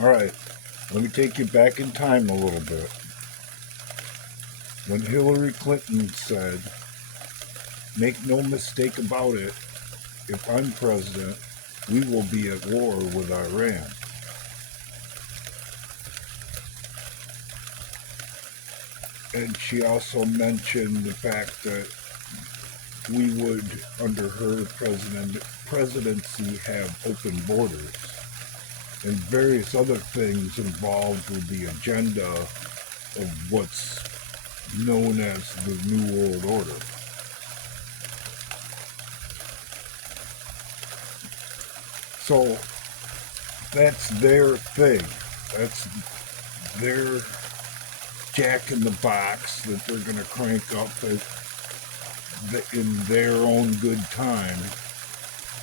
All right, let me take you back in time a little bit. When Hillary Clinton said, make no mistake about it, if I'm president, we will be at war with Iran. And she also mentioned the fact that we would, under her presidency, have open borders and various other things involved with the agenda of what's known as the New World Order. So that's their thing. That's their jack in the box that they're going to crank up in their own good time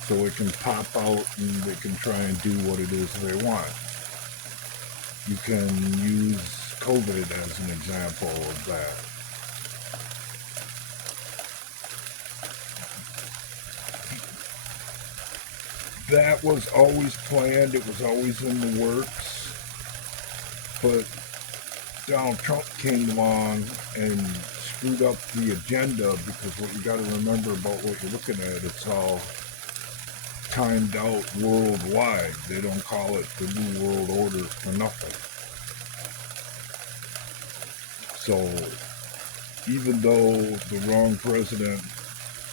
so it can pop out and they can try and do what it is they want. You can use COVID as an example of that. That was always planned, it was always in the works, but Donald Trump came along and screwed up the agenda, because what you got to remember about what you're looking at, it's all timed out worldwide. They don't call it the New World Order for nothing. So even though the wrong president,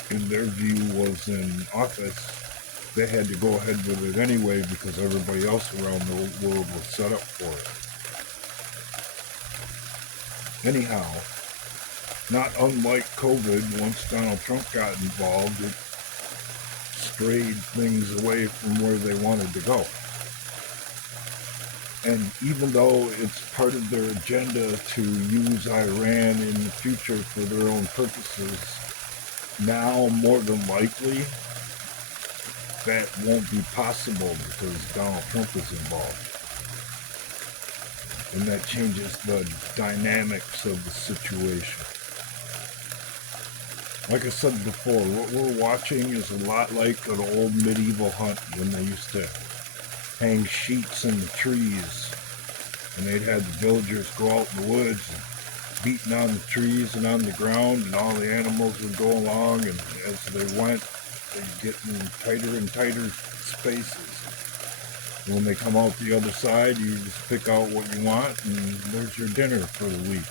in their view, was in office, they had to go ahead with it anyway because everybody else around the world was set up for it. Anyhow, not unlike COVID, once Donald Trump got involved, it strayed things away from where they wanted to go. And even though it's part of their agenda to use Iran in the future for their own purposes, now more than likely that won't be possible because Donald Trump is involved. And that changes the dynamics of the situation. Like I said before, what we're watching is a lot like an old medieval hunt when they used to hang sheets in the trees and they'd have the villagers go out in the woods and beating on the trees and on the ground, and all the animals would go along, and as they went, they'd get in tighter and tighter spaces. And when they come out the other side, you just pick out what you want, and there's your dinner for the week.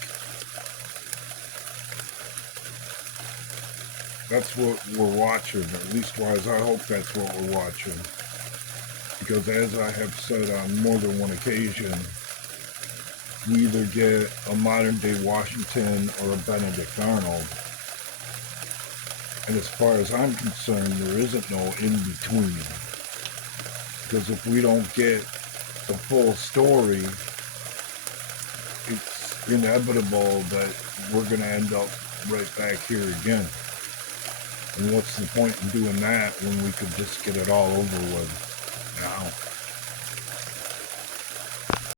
That's what we're watching, at least wise I hope that's what we're watching. Because as I have said on more than one occasion, we either get a modern day Washington or a Benedict Arnold. And as far as I'm concerned, there isn't no in between. Because if we don't get the full story, it's inevitable that we're going to end up right back here again. And what's the point in doing that when we could just get it all over with now?